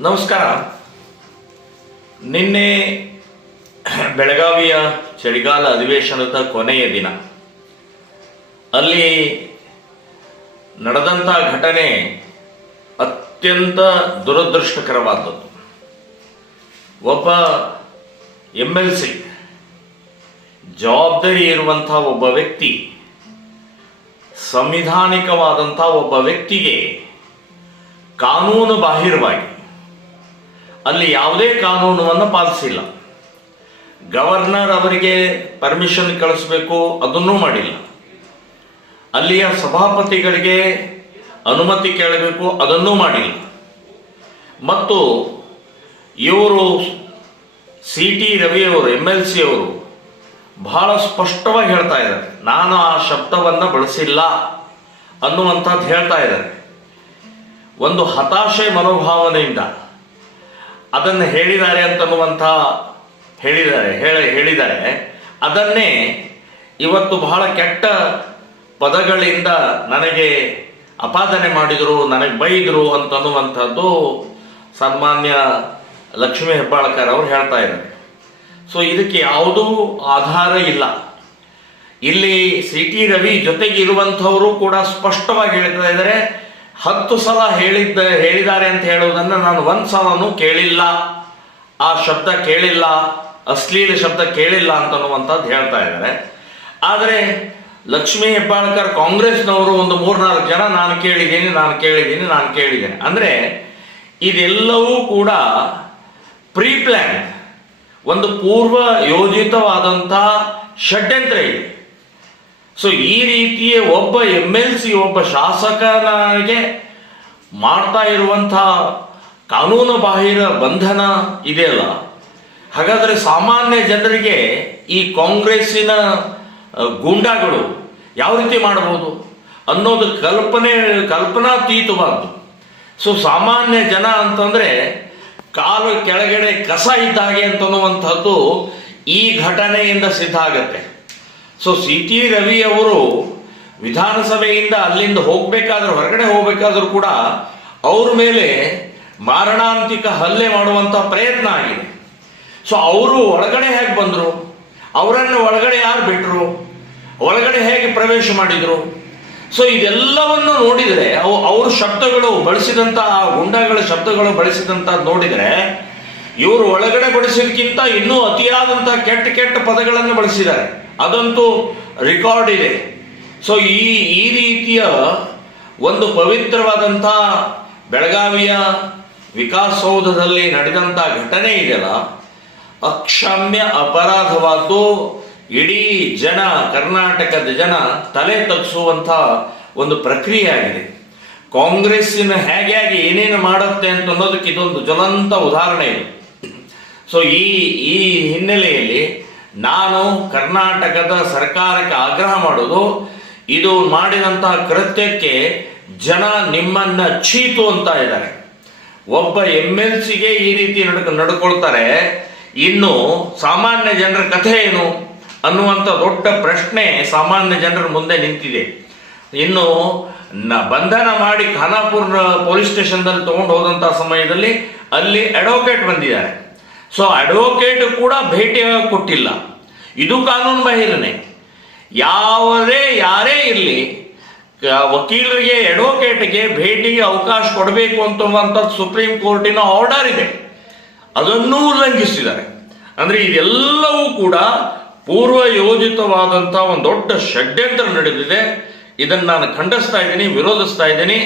ನಮಸ್ಕಾರ. ನಿನ್ನೆ ಬೆಳಗಾವಿಯ ಚಳಿಗಾಲ ಅಧಿವೇಶನದ ಕೊನೆಯ ದಿನ. ಅಲ್ಲಿ ನಡೆದಂಥ ಘಟನೆ ಅತ್ಯಂತ ದುರದೃಷ್ಟಕರವಾದದ್ದು. ಒಬ್ಬ ಎಂ ಎಲ್ ಸಿ ಜವಾಬ್ದಾರಿ ಇರುವಂಥ ಒಬ್ಬ ವ್ಯಕ್ತಿ, ಸಂವಿಧಾನಿಕವಾದಂಥ ಒಬ್ಬ ವ್ಯಕ್ತಿಗೆ ಕಾನೂನು ಬಾಹಿರವಾಗಿ ಅಲ್ಲಿ ಯಾವುದೇ ಕಾನೂನನ್ನು ಪಾಲಿಸಿಲ್ಲ. ಗವರ್ನರ್ ಅವರಿಗೆ ಪರ್ಮಿಷನ್ ಕಳಿಸ್ಬೇಕು, ಅದನ್ನೂ ಮಾಡಿಲ್ಲ. ಅಲ್ಲಿಯ ಸಭಾಪತಿಗಳಿಗೆ ಅನುಮತಿ ಕೇಳಬೇಕು, ಅದನ್ನೂ ಮಾಡಿಲ್ಲ. ಮತ್ತು ಇವರು ಸಿ ಟಿ ರವಿಯವರು ಎಂ ಎಲ್ ಸಿ ಅವರು ಬಹಳ ಸ್ಪಷ್ಟವಾಗಿ ಹೇಳ್ತಾ ಇದ್ದಾರೆ. ನಾನು ಆ ಶಬ್ದವನ್ನು ಬಳಸಿಲ್ಲ ಅನ್ನುವಂಥದ್ದು ಹೇಳ್ತಾ ಇದ್ದಾರೆ. ಒಂದು ಹತಾಶೆ ಮನೋಭಾವನೆಯಿಂದ ಅದನ್ನು ಹೇಳಿದ್ದಾರೆ ಅಂತನ್ನುವಂಥ ಹೇಳಿದ್ದಾರೆ, ಹೇಳ, ಹೇಳಿದ್ದಾರೆ. ಅದನ್ನೇ ಇವತ್ತು ಬಹಳ ಕೆಟ್ಟ ಪದಗಳಿಂದ ನನಗೆ ಅಪಾದನೆ ಮಾಡಿದರು, ನನಗೆ ಬೈದರು ಅಂತನ್ನುವಂಥದ್ದು ಸನ್ಮಾನ್ಯ ಲಕ್ಷ್ಮೀ ಹೆಬ್ಬಾಳ್ಕರ್ ಅವರು ಹೇಳ್ತಾ ಇದ್ದಾರೆ. ಸೊ ಇದಕ್ಕೆ ಯಾವುದೂ ಆಧಾರ ಇಲ್ಲ. ಇಲ್ಲಿ ಸಿ ಟಿ ರವಿ ಜೊತೆಗೆ ಇರುವಂಥವರು ಕೂಡ ಸ್ಪಷ್ಟವಾಗಿ ಹೇಳ್ತಾ ಇದ್ದಾರೆ ಹತ್ತು ಸಲ ಹೇಳಿದ್ದ, ಹೇಳಿದ್ದಾರೆ ಅಂತ ಹೇಳುವುದನ್ನು ನಾನು ಒಂದು ಸಲನೂ ಕೇಳಿಲ್ಲ. ಆ ಶಬ್ದ ಕೇಳಿಲ್ಲ, ಅಶ್ಲೀಲ ಶಬ್ದ ಕೇಳಿಲ್ಲ ಅಂತನ್ನುವಂಥದ್ದು ಹೇಳ್ತಾ ಇದ್ದಾರೆ. ಆದರೆ ಲಕ್ಷ್ಮೀ ಹೆಬ್ಬಾಳ್ಕರ್ ಕಾಂಗ್ರೆಸ್ನವರು ಒಂದು ಮೂರ್ನಾಲ್ಕು ಜನ ನಾನು ಕೇಳಿದ್ದೀನಿ ನಾನು ಕೇಳಿದ್ದೀನಿ, ನಾನು ಕೇಳಿದ್ದೇನೆ. ಅಂದರೆ ಇದೆಲ್ಲವೂ ಕೂಡ ಪ್ರೀ ಪ್ಲ್ಯಾನ್ ಒಂದು ಪೂರ್ವ ಯೋಜಿತವಾದಂಥ ಷಡ್ಯಂತ್ರ ಇದೆ. ಸೊ ಈ ರೀತಿಯ ಒಬ್ಬ ಎಂ ಎಲ್ ಸಿ ಒಬ್ಬ ಶಾಸಕನಿಗೆ ಮಾಡ್ತಾ ಇರುವಂತಹ ಕಾನೂನು ಬಾಹಿರ ಬಂಧನ ಇದೆಯಲ್ಲ ಹಾಗಾದರೆ ಸಾಮಾನ್ಯ ಜನರಿಗೆ ಈ ಕಾಂಗ್ರೆಸ್ಸಿನ ಗೂಂಡಾಗಳು ಯಾವ ರೀತಿ ಮಾಡಬಹುದು ಅನ್ನೋದು ಕಲ್ಪನೆ, ಕಲ್ಪನಾತೀತವಾದ್ದು. ಸೊ ಸಾಮಾನ್ಯ ಜನ ಅಂತಂದ್ರೆ ಕಾಲು ಕೆಳಗಡೆ ಕಸ ಇದ್ದ ಹಾಗೆ ಅಂತನ್ನುವಂಥದ್ದು ಈ ಘಟನೆಯಿಂದ ಸಿದ್ಧ ಆಗತ್ತೆ. ಸೊ ಸಿ ಟಿ ರವಿ ಅವರು ವಿಧಾನಸಭೆಯಿಂದ ಅಲ್ಲಿಂದ ಹೋಗ್ಬೇಕಾದ್ರೂ, ಹೊರಗಡೆ ಹೋಗ್ಬೇಕಾದ್ರೂ ಕೂಡ ಅವ್ರ ಮೇಲೆ ಮಾರಣಾಂತಿಕ ಹಲ್ಲೆ ಮಾಡುವಂತ ಪ್ರಯತ್ನ ಆಗಿದೆ. ಸೊ ಅವರು ಒಳಗಡೆ ಹೇಗೆ ಬಂದರು? ಅವರನ್ನು ಒಳಗಡೆ ಯಾರು ಬಿಟ್ಟರು ಒಳಗಡೆ ಹೇಗೆ ಪ್ರವೇಶ ಮಾಡಿದರು? ಸೊ ಇದೆಲ್ಲವನ್ನು ನೋಡಿದರೆ, ಅವು ಅವ್ರ ಶಬ್ದಗಳು ಬಳಸಿದಂಥ ಆ ಗುಂಡಗಳ ಶಬ್ದಗಳು ಬಳಸಿದಂಥ ನೋಡಿದರೆ, ಇವರು ಒಳಗಡೆ ಬಳಸಿದಕ್ಕಿಂತ ಇನ್ನೂ ಅತಿಯಾದಂತಹ ಕೆಟ್ಟ ಕೆಟ್ಟ ಪದಗಳನ್ನು ಬಳಸಿದ್ದಾರೆ. ಅದಂತೂ ರೆಕಾರ್ಡ್ ಇದೆ. ಸೊ ಈ ಈ ರೀತಿಯ ಒಂದು ಪವಿತ್ರವಾದಂಥ ಬೆಳಗಾವಿಯ ವಿಕಾಸಸೌಧದಲ್ಲಿ ನಡೆದಂಥ ಘಟನೆ ಇದೆಯಲ್ಲ, ಅಕ್ಷಮ್ಯ ಅಪರಾಧವಾದ್ದು ಇಡೀ ಜನ, ಕರ್ನಾಟಕದ ಜನ ತಲೆ ತಗ್ಗಿಸುವಂಥ ಒಂದು ಪ್ರಕ್ರಿಯೆ ಆಗಿದೆ. ಕಾಂಗ್ರೆಸ್ಸಿನ ಹೇಗೆ ಏನೇನು ಮಾಡುತ್ತೆ ಅಂತ ಅನ್ನೋದಕ್ಕೆ ಇದೊಂದು ಜ್ವಲಂತ ಉದಾಹರಣೆ ಇದೆ. ಸೊ ಈ ಈ ಹಿನ್ನೆಲೆಯಲ್ಲಿ ನಾನು ಕರ್ನಾಟಕದ ಸರ್ಕಾರಕ್ಕೆ ಆಗ್ರಹ ಮಾಡೋದು ಇದು ಮಾಡಿದಂತಹ ಕೃತ್ಯಕ್ಕೆ ಜನ ನಿಮ್ಮನ್ನ ಚೀತು ಅಂತ ಇದ್ದಾರೆ. ಒಬ್ಬ ಎಂ ಎಲ್ ಸಿಗೆ ಈ ರೀತಿ ನಡ್ಕ, ನಡ್ಕೊಳ್ತಾರೆ, ಇನ್ನು ಸಾಮಾನ್ಯ ಜನರ ಕಥೆ ಏನು ಅನ್ನುವಂಥ ದೊಡ್ಡ ಪ್ರಶ್ನೆ ಸಾಮಾನ್ಯ ಜನರ ಮುಂದೆ ನಿಂತಿದೆ. ಇನ್ನು ನ, ಬಂಧನ ಮಾಡಿ ಖಾನಾಪುರ್ ಪೊಲೀಸ್ ಸ್ಟೇಷನ್ದಲ್ಲಿ ತಗೊಂಡು ಹೋದಂಥ ಸಮಯದಲ್ಲಿ ಅಲ್ಲಿ ಅಡ್ವೊಕೇಟ್ ಬಂದಿದ್ದಾರೆ. ಸೊ ಅಡ್ವೊಕೇಟ್ ಕೂಡ ಭೇಟಿ ಕೊಟ್ಟಿಲ್ಲ. ಇದು ಕಾನೂನು ಬಾಹಿರನೆ. ಯಾವುದೇ ಯಾರೇ ಇರಲಿ ವಕೀಲರಿಗೆ ಅಡ್ವೊಕೇಟ್ಗೆ ಭೇಟಿಗೆ ಅವಕಾಶ ಕೊಡಬೇಕು ಅಂತವಂಥದ್ದು ಸುಪ್ರೀಂ ಕೋರ್ಟಿನ ಆರ್ಡರ್ ಇದೆ. ಅದನ್ನು ಉಲ್ಲಂಘಿಸಿದ್ದಾರೆ. ಅಂದ್ರೆ ಇದೆಲ್ಲವೂ ಕೂಡ ಪೂರ್ವ ಯೋಜಿತವಾದಂಥ ಒಂದು ದೊಡ್ಡ ಷಡ್ಯಂತ್ರ ನಡೆದಿದೆ. ಇದನ್ನು ನಾನು ಖಂಡಿಸ್ತಾ ಇದ್ದೀನಿ, ವಿರೋಧಿಸ್ತಾ ಇದ್ದೀನಿ.